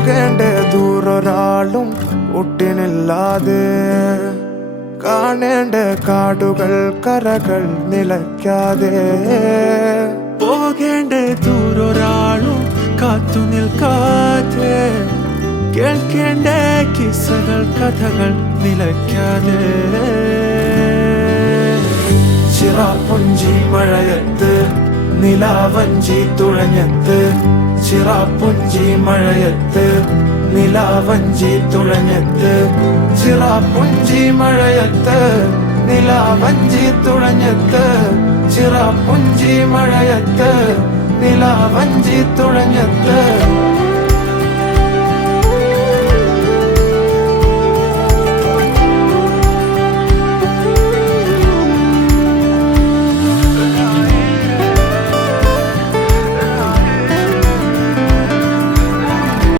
പോകേണ്ട ദൂരൊരാളും ഒട്ടിനില്ലാതെ കാണേണ്ട കാടുകൾ കരകൾ നിലയ്ക്കാതെ പോകേണ്ട ദൂരൊരാളും കാത്തു നിൽക്കാതെ കേൾക്കേണ്ട കിസ്സകൾ കഥകൾ നിലയ്ക്കാതെ ചിറാപ്പുഞ്ചി മഴയത്ത് നിലാവഞ്ചി തുഴഞ്ഞത്ത് ചിറാപ്പുഞ്ചി മഴയത്ത് നിലാവഞ്ചി തുഴഞ്ഞത്ത് ചിറാപ്പുഞ്ചി മഴയത്ത് നിലാവഞ്ചി തുഴഞ്ഞത്ത് ചിറാപ്പുഞ്ചി മഴയത്ത് നിലാവഞ്ചി തുഴഞ്ഞത്ത്